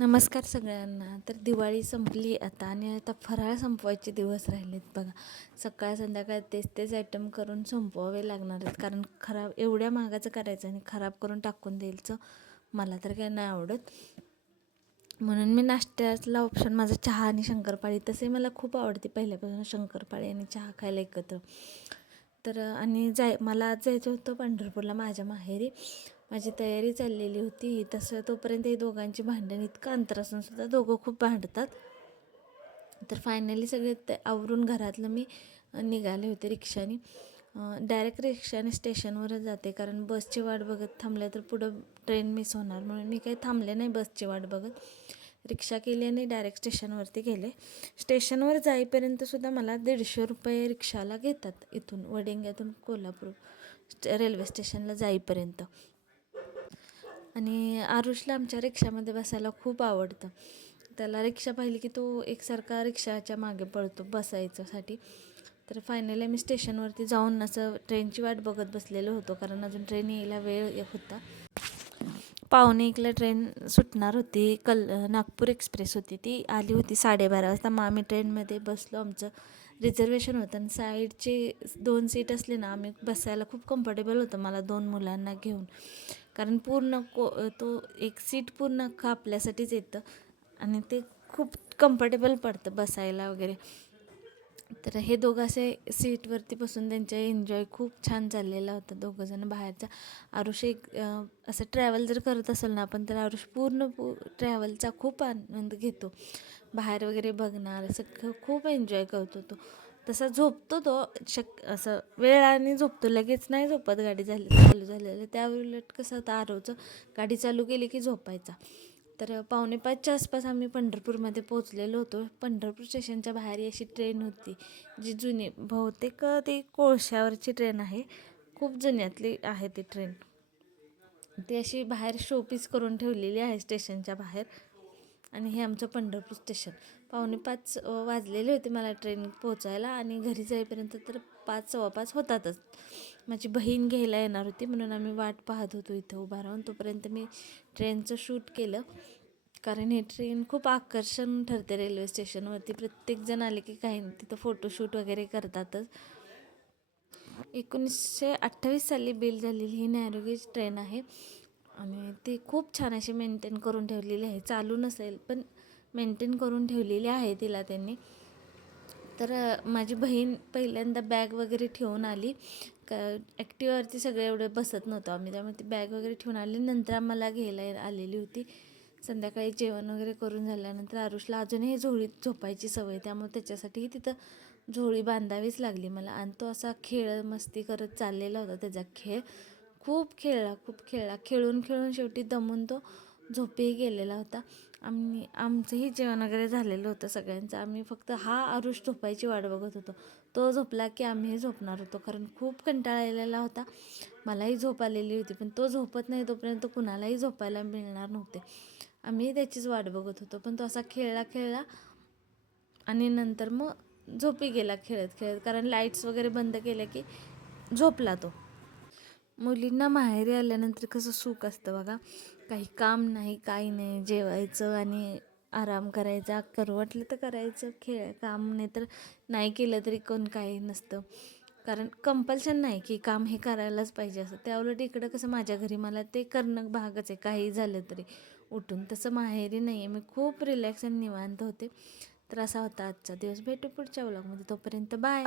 नमस्कार सगळ्यांना. तर दिवाळी संपली आता आणि आता फराळ संपवायचे दिवस राहिलेत बघा. सकाळ संध्याकाळ तेच तेच आयटम करून संपवावे लागणार आहेत. कारण खराब एवढ्या महागाचं करायचं आणि खराब करून टाकून द्यायचं मला तर काही नाही आवडत. म्हणून मी नाश्त्याला ऑप्शन माझा चहा आणि शंकरपाळी तसे मला खूप आवडते पहिल्यापासून शंकरपाळी आणि चहा खायला एकत्र. तर आणि जाय मला आज जायचं होतं पंढरपूरला माझ्या माहेरी. माझी तयारी चाललेली होती. तसं तोपर्यंत हे दोघांची भांडण इतकं अंतर असून सुद्धा दोघं खूप भांडतात. तर फायनली सगळे ते आवरून घरातलं मी निघाले होते रिक्षाने. डायरेक्ट रिक्षाने स्टेशनवरच जाते. कारण बसची वाट बघत थांबल्या तर पुढं ट्रेन मिस होणार. म्हणून मी काही थांबले नाही बसची वाट बघत. रिक्षा केली आणि डायरेक्ट स्टेशनवरती गेले. स्टेशनवर जाईपर्यंतसुद्धा मला दीडशे रुपये रिक्षाला घेतात इथून वडिंग्यातून कोल्हापूर रेल्वे स्टेशनला जाईपर्यंत. आणि आरुषला आमच्या रिक्षामध्ये बसायला खूप आवडतं. त्याला रिक्षा पाहिली की तो एकसारखा रिक्षाच्या मागे पळतो बसायच्यासाठी. तर फायनली आम्ही स्टेशनवरती जाऊन असं ट्रेनची वाट बघत बसलेलो होतो कारण अजून ट्रेन यायला वेळ होता. पावणे एकला ट्रेन सुटणार होती कल नागपूर एक्सप्रेस होती ती. आली होती साडेबारा वाजता. मग आम्ही ट्रेनमध्ये बसलो आमचं. रिझर्वेशन होतं आणि साईडचे दोन सीट असले ना आम्ही बसायला खूप कम्फर्टेबल होतं मला दोन मुलांना घेऊन. कारण पूर्ण को तो एक सीट पूर्ण कापल्यासाठीच येतं आणि ते खूप कम्फर्टेबल पडतं बसायला वगैरे. तर हे दोघं असे सीटवरती बसून त्यांचे एन्जॉय खूप छान चाललेला होता दोघंजणं बाहेरचा. आरुष एक असं ट्रॅव्हल जर करत असेल ना आपण तर आरुष पूर्ण पू ट्रॅव्हलचा खूप आनंद घेतो. बाहेर वगैरे बघणार असं खूप एन्जॉय करतो तो तसा झोपतो तो शक असं वेळाने झोपतो लगेच नाही झोपत गाडी झाली चालू झालेलं. त्यावर उलट कसं होतं आरोचं गाडी चालू केली की झोपायचा. तर पावणेपाचच्या आसपास आम्ही पंढरपूरमध्ये पोचलेलो होतो. पंढरपूर स्टेशनच्या बाहेर अशी ट्रेन होती जी जुनी बहुतेक ती कोळशावरची ट्रेन आहे. खूप जुन्यातली आहे ती ट्रेन. ती अशी बाहेर शोपीस करून ठेवलेली आहे स्टेशनच्या बाहेर. आणि हे आमचं पंढरपूर स्टेशन. पावणे पाच वाजलेले होते मला ट्रेन पोचायला आणि घरी जाईपर्यंत तर पाच सव्वा पाच होतातच. माझी बहीण घ्यायला येणार होती म्हणून आम्ही वाट पाहत होतो इथं उभा राहून. तोपर्यंत मी ट्रेनचं शूट केलं. कारण हे ट्रेन खूप आकर्षण ठरते रेल्वे स्टेशनवरती प्रत्येकजण आले की काही तिथं फोटोशूट वगैरे करतातच. एकोणीसशे अठ्ठावीस साली बिल झालेली ही नॅरोगेज ट्रेन आहे. आणि ती खूप छान अशी मेंटेन करून ठेवलेली आहे. चालू नसेल पण मेंटेन करून ठेवलेली आहे तिला त्यांनी. तर माझी बहीण पहिल्यांदा बॅग वगैरे ठेवून आली. का ॲक्टिवावरती सगळे एवढे बसत नव्हतो आम्ही. त्यामुळे ती बॅग वगैरे ठेवून आली. नंतर आम्हाला घ्यायला आलेली होती. संध्याकाळी जेवण वगैरे करून झाल्यानंतर आरुषला अजूनही झोळीत झोपायची सवय त्यामुळे त्याच्यासाठीही तिथं झोळी बांधावीच लागली मला. आणि तो असा खेळ मस्ती करत चाललेला होता त्याचा खेळ. खूप खेळला खूप खेळला. खेळून खेळून शेवटी दमून तो झोपेही गेलेला होता. आम्ही आमचंही जेवण वगैरे झालेलं होतं सगळ्यांचं. आम्ही फक्त हा आरुष झोपायची वाट बघत होतो. तो झोपला की आम्हीही झोपणार होतो. कारण खूप कंटाळा आलेला होता. मलाही झोप आलेली होती पण तो झोपत नाही तोपर्यंत कुणालाही झोपायला मिळणार नव्हते. आम्ही त्याचीच वाट बघत होतो. पण तो असा खेळला खेळला आणि नंतर मग झोपी गेला खेळत खेळत. कारण लाईट्स वगैरे बंद केल्या की झोपला तो. मुलींना माहेरी आल्यानंतर कसं सुख असतं बघा. काही काम नाही काही नाही. जेवायचं आणि आराम करायचा. करू वाटलं तर करायचं. खेळ काम नाही तर नाही केलं तरी कोण काही नसतं. कारण कंपल्शन नाही की काम हे करायलाच पाहिजे असं. त्या इकडं कसं माझ्या घरी मला ते करणं भागच आहे. काही झालं तरी. उठून तसं माहेरी नाही आहे मी खूप रिलॅक्स आणि निवांत होते. तर असा होता आजचा दिवस. भेटू पुढच्या व्लॉगमध्ये तोपर्यंत बाय